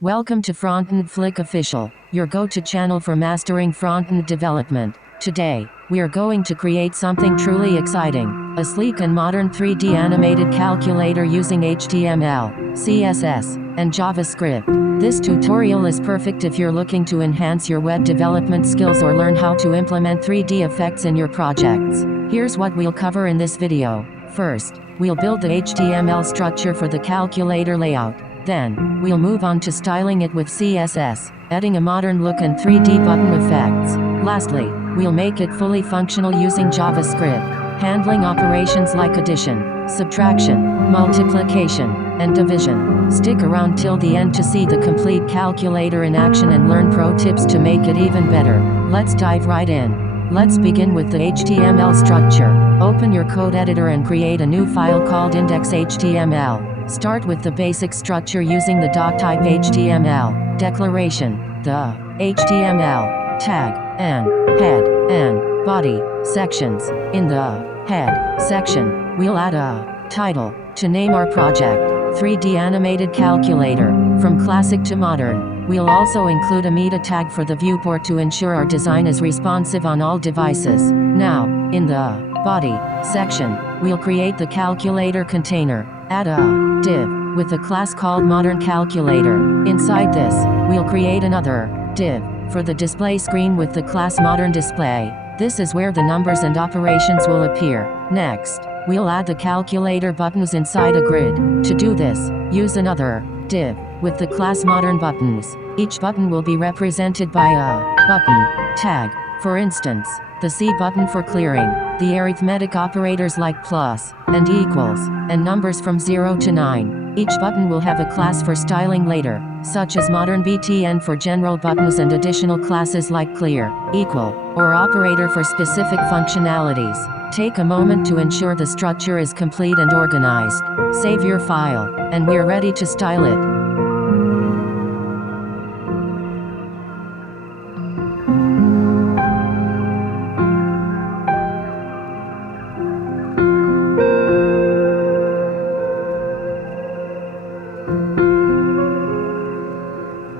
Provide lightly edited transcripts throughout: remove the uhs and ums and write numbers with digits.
Welcome to FrontendFlickOfficial, your go-to channel for mastering frontend development. Today, we are going to create something truly exciting, a sleek and modern 3D animated calculator using HTML, CSS, and JavaScript. This tutorial is perfect if you're looking to enhance your web development skills or learn how to implement 3D effects in your projects. Here's what we'll cover in this video. First, we'll build the HTML structure for the calculator layout. Then, we'll move on to styling it with CSS, adding a modern look and 3D button effects. Lastly, we'll make it fully functional using JavaScript, handling operations like addition, subtraction, multiplication, and division. Stick around till the end to see the complete calculator in action and learn pro tips to make it even better. Let's dive right in. Let's begin with the HTML structure. Open your code editor and create a new file called index.html. Start with the basic structure using the doc-type HTML declaration, the HTML tag, and head and body sections. In the head section, we'll add a title to name our project, 3D Animated Calculator, from classic to modern. We'll also include a meta tag for the viewport to ensure our design is responsive on all devices. Now, in the body section, we'll create the calculator container. Add a div with a class called Modern Calculator. Inside this, we'll create another div for the display screen with the class Modern Display. This is where the numbers and operations will appear. Next, we'll add the calculator buttons inside a grid. To do this, use another div with the class Modern Buttons. Each button will be represented by a button tag. For instance, the C button for clearing, the arithmetic operators like plus and equals, and numbers from 0 to 9. Each button will have a class for styling later, such as modern btn for general buttons and additional classes like clear, equal, or operator for specific functionalities. Take a moment to ensure the structure is complete and organized. Save your file, and we're ready to style it.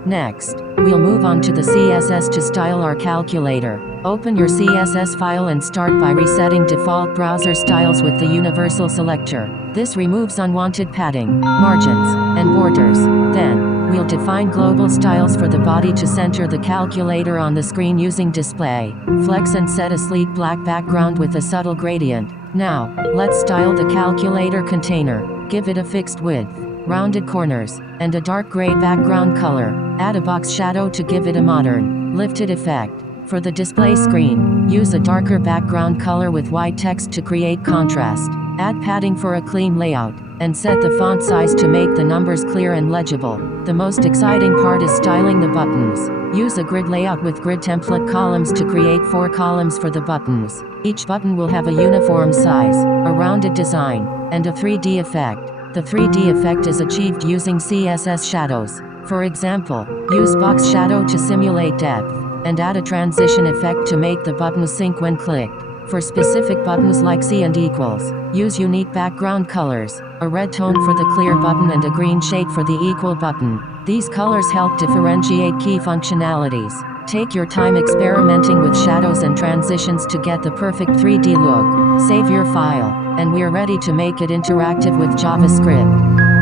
Next, we'll move on to the CSS to style our calculator. Open your CSS file and start by resetting default browser styles with the universal selector. This removes unwanted padding, margins, and borders. Then, we'll define global styles for the body to center the calculator on the screen using display, flex, and set a sleek black background with a subtle gradient. Now, let's style the calculator container. Give it a fixed width, rounded corners, and a dark gray background color. Add a box shadow to give it a modern, lifted effect. For the display screen, use a darker background color with white text to create contrast. Add padding for a clean layout, and set the font size to make the numbers clear and legible. The most exciting part is styling the buttons. Use a grid layout with grid template columns to create 4 columns for the buttons. Each button will have a uniform size, a rounded design, and a 3D effect. The 3D effect is achieved using CSS shadows. For example, use box shadow to simulate depth, and add a transition effect to make the buttons sync when clicked. For specific buttons like C and equals, use unique background colors, a red tone for the clear button and a green shade for the equal button. These colors help differentiate key functionalities. Take your time experimenting with shadows and transitions to get the perfect 3D look. Save your file, and we're ready to make it interactive with JavaScript.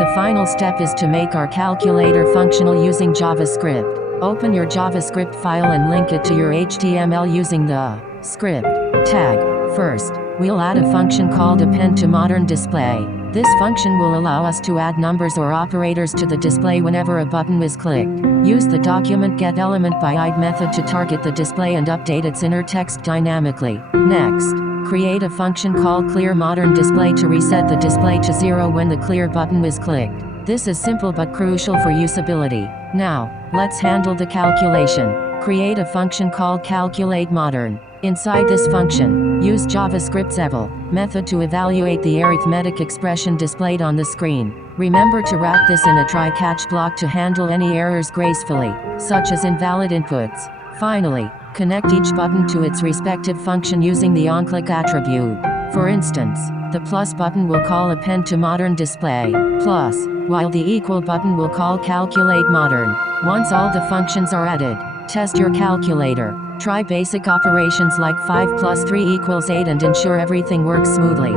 The final step is to make our calculator functional using JavaScript. Open your JavaScript file and link it to your HTML using the script tag. First, we'll add a function called append to modern display. This function will allow us to add numbers or operators to the display whenever a button is clicked. Use the document getElementById method to target the display and update its inner text dynamically. Next, create a function called clearModernDisplay to reset the display to 0 when the clear button is clicked. This is simple but crucial for usability. Now, let's handle the calculation. Create a function called calculateModern. Inside this function, use JavaScript's eval method to evaluate the arithmetic expression displayed on the screen. Remember to wrap this in a try-catch block to handle any errors gracefully, such as invalid inputs. Finally, connect each button to its respective function using the onClick attribute. For instance, the plus button will call append to modern display plus, while the equal button will call calculate modern. Once all the functions are added, test your calculator. Try basic operations like 5 plus 3 equals 8 and ensure everything works smoothly.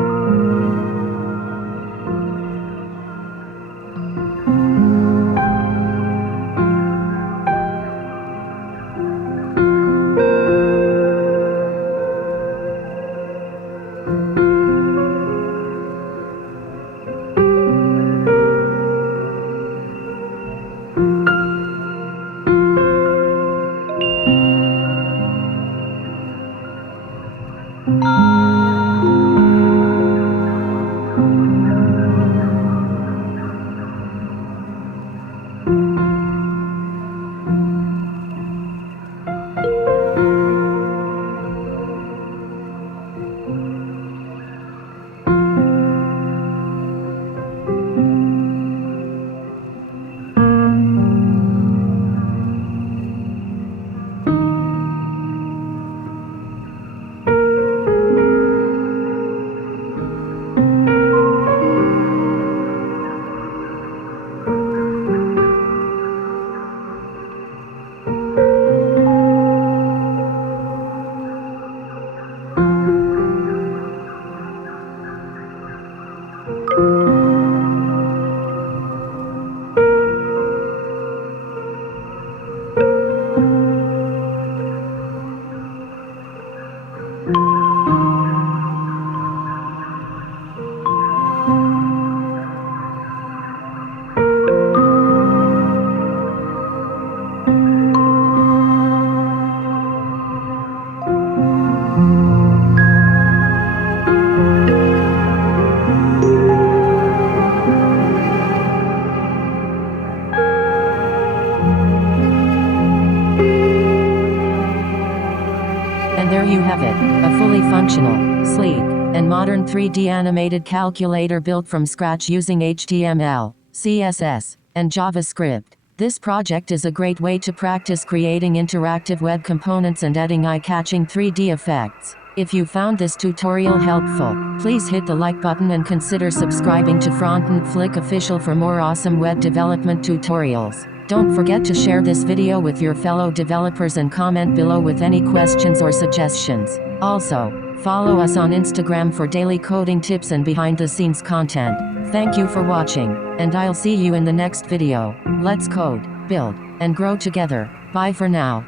there you have it, a fully functional, sleek, and modern 3D animated calculator built from scratch using HTML, CSS, and JavaScript. This project is a great way to practice creating interactive web components and adding eye-catching 3D effects. If you found this tutorial helpful, please hit the like button and consider subscribing to FrontendFlickOfficial for more awesome web development tutorials. Don't forget to share this video with your fellow developers and comment below with any questions or suggestions. Also, follow us on Instagram for daily coding tips and behind-the-scenes content. Thank you for watching, and I'll see you in the next video. Let's code, build, and grow together. Bye for now.